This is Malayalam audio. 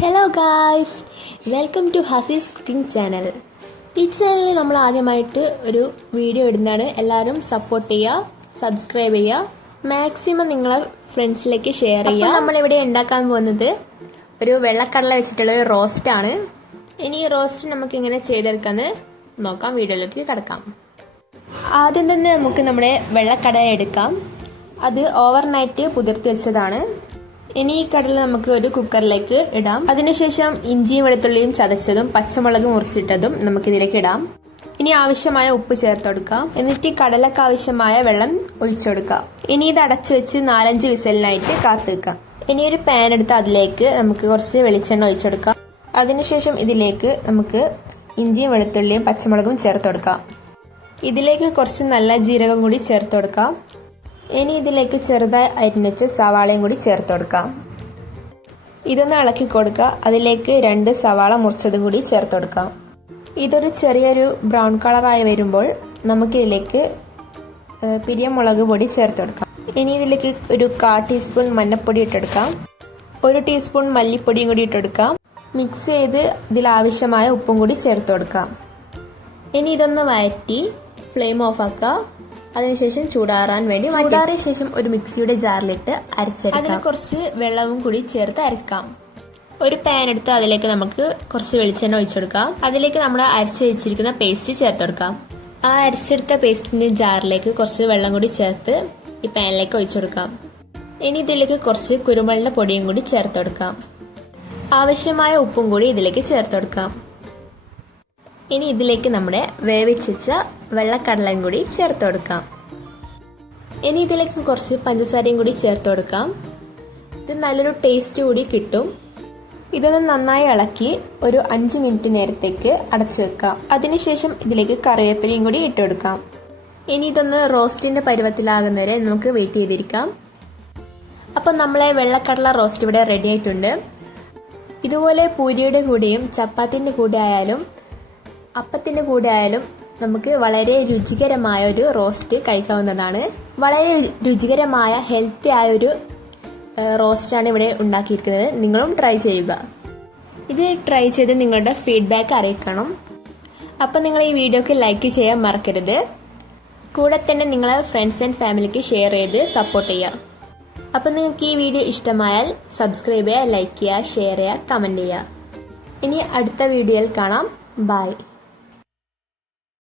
Hello guys, welcome to Hasi's cooking channel. ഈ ചാനലിൽ നമ്മൾ ആദ്യമായിട്ട് ഒരു വീഡിയോ ഇടുന്നതാണ്. എല്ലാവരും സപ്പോർട്ട് ചെയ്യുക, സബ്സ്ക്രൈബ് ചെയ്യുക, മാക്സിമം നിങ്ങളെ ഫ്രണ്ട്സിലേക്ക് ഷെയർ ചെയ്യുക. നമ്മളിവിടെ ഉണ്ടാക്കാൻ പോകുന്നത് ഒരു വെള്ളക്കടല വെച്ചിട്ടുള്ള ഒരു റോസ്റ്റാണ്. ഇനി ഈ റോസ്റ്റ് നമുക്ക് ഇങ്ങനെ ചെയ്തെടുക്കാമെന്ന് നോക്കാം. വീഡിയോയിലേക്ക് കിടക്കാം. ആദ്യം തന്നെ നമുക്ക് നമ്മുടെ വെള്ളക്കടല എടുക്കാം. അത് ഓവർനൈറ്റ് കുതിർത്തി വെച്ചതാണ്. ഇനി ഈ കടല നമുക്ക് ഒരു കുക്കറിലേക്ക് ഇടാം. അതിനുശേഷം ഇഞ്ചിയും വെളുത്തുള്ളിയും ചതച്ചതും പച്ചമുളക് മുറിച്ചിട്ടതും നമുക്ക് ഇതിലേക്ക് ഇടാം. ഇനി ആവശ്യമായ ഉപ്പ് ചേർത്ത് കൊടുക്കാം. എന്നിട്ട് ഈ കടലക്ക് ആവശ്യമായ വെള്ളം ഒഴിച്ചു കൊടുക്കാം. ഇനി ഇത് അടച്ചു വെച്ച് 4-5 വിസലിനായിട്ട് കാത്തു വെക്കാം. ഇനി ഒരു പാൻ എടുത്ത് അതിലേക്ക് നമുക്ക് കുറച്ച് വെളിച്ചെണ്ണ ഒഴിച്ചു കൊടുക്കാം. അതിനുശേഷം ഇതിലേക്ക് നമുക്ക് ഇഞ്ചിയും വെളുത്തുള്ളിയും പച്ചമുളകും ചേർത്ത് കൊടുക്കാം. ഇതിലേക്ക് കുറച്ച് നല്ല ജീരകം കൂടി ചേർത്ത് കൊടുക്കാം. ഇനി ഇതിലേക്ക് ചെറുതായി അരിഞ്ഞച്ച സവാളയും കൂടി ചേർത്ത് കൊടുക്കാം. ഇതൊന്ന് ഇളക്കി കൊടുക്കുക. അതിലേക്ക് 2 സവാള മുറിച്ചതും കൂടി ചേർത്ത് കൊടുക്കാം. ഇതൊരു ചെറിയൊരു ബ്രൗൺ കളറായി വരുമ്പോൾ നമുക്കിതിലേക്ക് പിരിയമുളക് പൊടി ചേർത്ത് കൊടുക്കാം. ഇനി ഇതിലേക്ക് ഒരു 1/4 ടീസ്പൂൺ മഞ്ഞൾപ്പൊടി ഇട്ടെടുക്കാം. 1 ടീസ്പൂൺ മല്ലിപ്പൊടിയും കൂടി ഇട്ടെടുക്കാം. മിക്സ് ചെയ്ത് ഇതിലാവശ്യമായ ഉപ്പും കൂടി ചേർത്ത് കൊടുക്കാം. ഇനി ഇതൊന്ന് വഴറ്റി ഫ്ലെയിം ഓഫ് ആക്കുക. അതിനുശേഷം ചൂടാറാൻ വേണ്ടി ചൂടാറിയ ശേഷം ഒരു മിക്സിയുടെ ജാറിലിട്ട് അരച്ചെടുക്കാം. അതിന് കുറച്ച് വെള്ളവും കൂടി ചേർത്ത് അരക്കാം. ഒരു പാൻ എടുത്ത് അതിലേക്ക് നമുക്ക് കുറച്ച് വെളിച്ചെണ്ണ ഒഴിച്ചെടുക്കാം. അതിലേക്ക് നമ്മൾ അരച്ച് വെച്ചിരിക്കുന്ന പേസ്റ്റ് ചേർത്ത് കൊടുക്കാം. ആ അരച്ചെടുത്ത പേസ്റ്റിന്റെ ജാറിലേക്ക് കുറച്ച് വെള്ളം കൂടി ചേർത്ത് ഈ പാനിലേക്ക് ഒഴിച്ചെടുക്കാം. ഇനി ഇതിലേക്ക് കുറച്ച് കുരുമുളകിന്റെ പൊടിയും കൂടി ചേർത്ത് കൊടുക്കാം. ആവശ്യമായ ഉപ്പും കൂടി ഇതിലേക്ക് ചേർത്ത് കൊടുക്കാം. ഇനി ഇതിലേക്ക് നമ്മുടെ വേവിച്ച വെള്ളക്കടലയും കൂടി ചേർത്ത് കൊടുക്കാം. ഇനി ഇതിലേക്ക് കുറച്ച് പഞ്ചസാരയും കൂടി ചേർത്ത് കൊടുക്കാം. ഇത് നല്ലൊരു ടേസ്റ്റ് കൂടി കിട്ടും. ഇതൊന്ന് നന്നായി ഇളക്കി ഒരു 5 മിനിറ്റ് നേരത്തേക്ക് അടച്ചു വെക്കാം. അതിനുശേഷം ഇതിലേക്ക് കറിവേപ്പിലയും കൂടി ഇട്ട് കൊടുക്കാം. ഇനി ഇതൊന്ന് റോസ്റ്റിന്റെ പരുവത്തിലാകുന്നവരെ നമുക്ക് വെയിറ്റ് ചെയ്തിരിക്കാം. അപ്പം നമ്മളെ വെള്ളക്കടല റോസ്റ്റ് ഇവിടെ റെഡി ആയിട്ടുണ്ട്. ഇതുപോലെ പൂരിയുടെ കൂടെയും ചപ്പാത്തിന്റെ കൂടെ ആയാലും അപ്പത്തിന്റെ കൂടെ ആയാലും നമുക്ക് വളരെ രുചികരമായ ഒരു റോസ്റ്റ് കഴിക്കാവുന്നതാണ്. വളരെ രുചികരമായ ഹെൽത്തി ആയ ഒരു റോസ്റ്റാണ് ഇവിടെ ഉണ്ടാക്കിയിരിക്കുന്നത്. നിങ്ങളും ട്രൈ ചെയ്യുക. ഇത് ട്രൈ ചെയ്ത് നിങ്ങളുടെ ഫീഡ്ബാക്ക് അറിയിക്കണം. അപ്പം നിങ്ങൾ ഈ വീഡിയോക്ക് ലൈക്ക് ചെയ്യാൻ മറക്കരുത്. കൂടെ തന്നെ നിങ്ങളെ ഫ്രണ്ട്സ് ആൻഡ് ഫാമിലിക്ക് ഷെയർ ചെയ്ത് സപ്പോർട്ട് ചെയ്യുക. അപ്പം നിങ്ങൾക്ക് ഈ വീഡിയോ ഇഷ്ടമായാൽ സബ്സ്ക്രൈബ് ചെയ്യുക, ലൈക്ക് ചെയ്യുക, ഷെയർ ചെയ്യുക, കമൻറ്റ് ചെയ്യുക. ഇനി അടുത്ത വീഡിയോയിൽ കാണാം. ബൈ.